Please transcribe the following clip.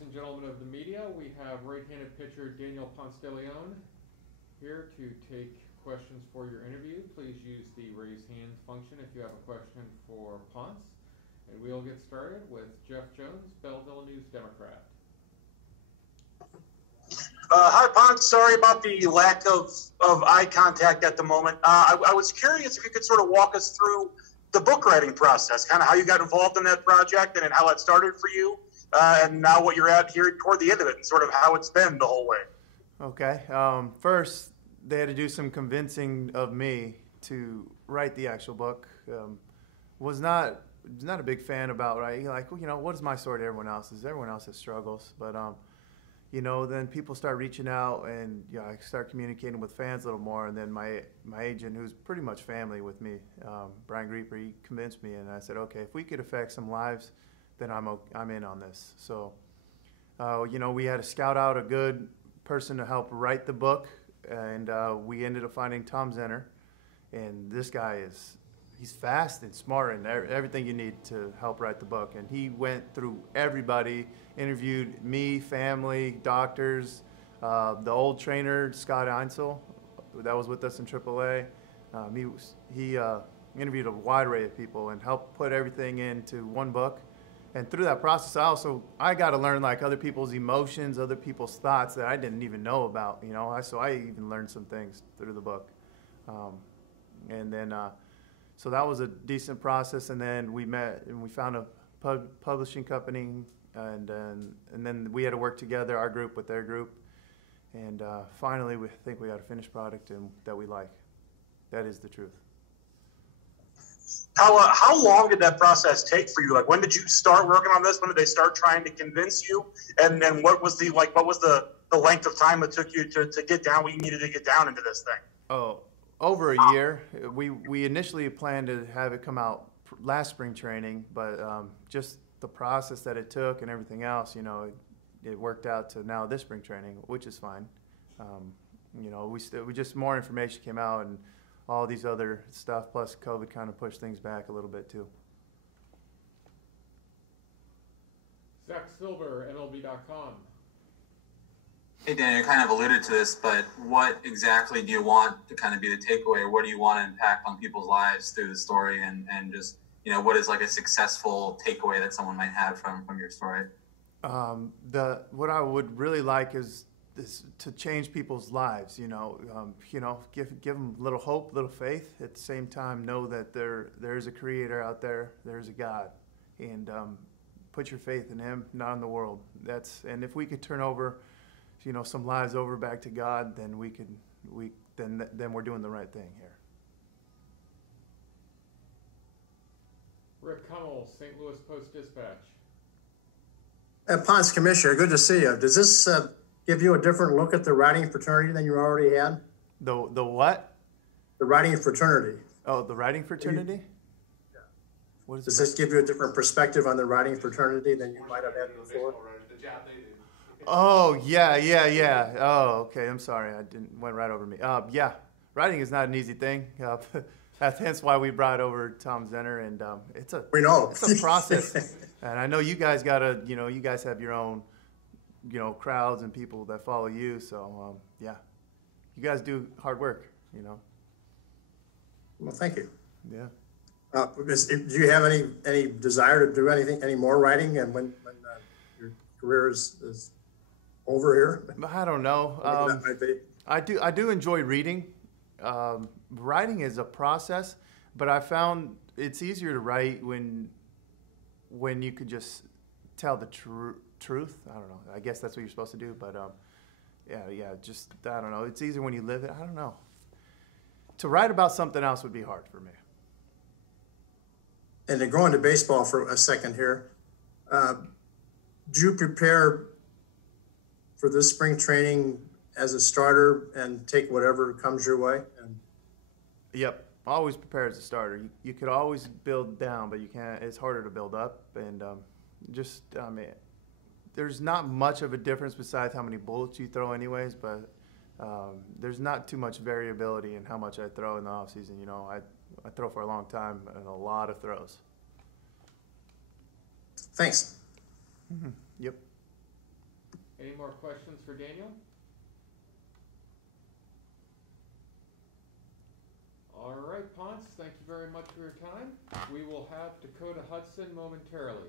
ladies and gentlemen of the media, we have right-handed pitcher Daniel Ponce de Leon here to take questions for your interview. Please use the raise hand function if you have a question for Ponce. And we'll get started with Jeff Jones, Belleville News Democrat. Hi, Ponce. Sorry about the lack of eye contact at the moment. I was curious if you could sort of walk us through the book writing process, kind of how you got involved in that project and how it started for you, and now what you're at here toward the end of it and sort of how it's been the whole way. Okay. First, they had to do some convincing of me to write the actual book. Was not a big fan about writing. Like, well, what is my story to everyone else's? Everyone else has struggles. But, then people start reaching out, and I start communicating with fans a little more. And then my agent, who's pretty much family with me, Brian Grieper, he convinced me, and I said, okay, if we could affect some lives, then I'm in on this. So, we had to scout out a good person to help write the book, and we ended up finding Tom Zenner, and this guy he's fast and smart and everything you need to help write the book. And he went through everybody, interviewed me, family, doctors, the old trainer, Scott Einsel, that was with us in AAA. He interviewed a wide array of people and helped put everything into one book. And through that process, I got to learn like other people's emotions, other people's thoughts that I didn't even know about. So I even learned some things through the book. So that was a decent process, and then we met and we found a publishing company, and then we had to work together, our group with their group, and finally we think we got a finished product and that we like. That is the truth. How long did that process take for you? Like, when did you start working on this? When did they start trying to convince you? And then what was the length of time it took you to get down what you needed to get down into this thing? Oh. Over a year. We initially planned to have it come out last spring training, but just the process that it took and everything else, it worked out to now this spring training, which is fine. We just more information came out and all these other stuff, plus COVID kind of pushed things back a little bit too. Zach Silver, MLB.com. Hey, Daniel, you kind of alluded to this, but what exactly do you want to kind of be the takeaway, or what do you want to impact on people's lives through the story, and just, what is like a successful takeaway that someone might have from your story? What I would really like is to change people's lives, give them a little hope, a little faith. At the same time, know that there is a creator out there, there's a God, and put your faith in him, not in the world. And if we could turn over some lives over back to God, then then we're doing the right thing here. Rick Hummel, St. Louis Post-Dispatch. Ponce, Commissioner, good to see you. Does this give you a different look at the writing fraternity than you already had? The what? The writing fraternity. Oh, the writing fraternity? Yeah. Does this give you a different perspective on the writing fraternity than you might have had before? Oh, yeah. Oh, okay. I'm sorry. Went right over me. Yeah, writing is not an easy thing. That's hence why we brought over Tom Zenner, and it's a process. And I know you guys you guys have your own, crowds and people that follow you. So yeah, you guys do hard work. Well, thank you. Yeah. Do you have any desire to do any more writing, and when your career is over here? I don't know. That might be. I do enjoy reading. Writing is a process, but I found it's easier to write when you could just tell the truth. I don't know. I guess that's what you're supposed to do, but just I don't know. It's easier when you live it. I don't know. To write about something else would be hard for me. And to go into baseball for a second here, do you prepare for this spring training as a starter and take whatever comes your way? Yep, always prepare as a starter. You could always build down, but you can't. It's harder to build up, and there's not much of a difference besides how many bullets you throw, anyways. But there's not too much variability in how much I throw in the off season. I throw for a long time and a lot of throws. Thanks. Mm-hmm. Yep. Any more questions for Daniel? All right, Ponce, thank you very much for your time. We will have Dakota Hudson momentarily.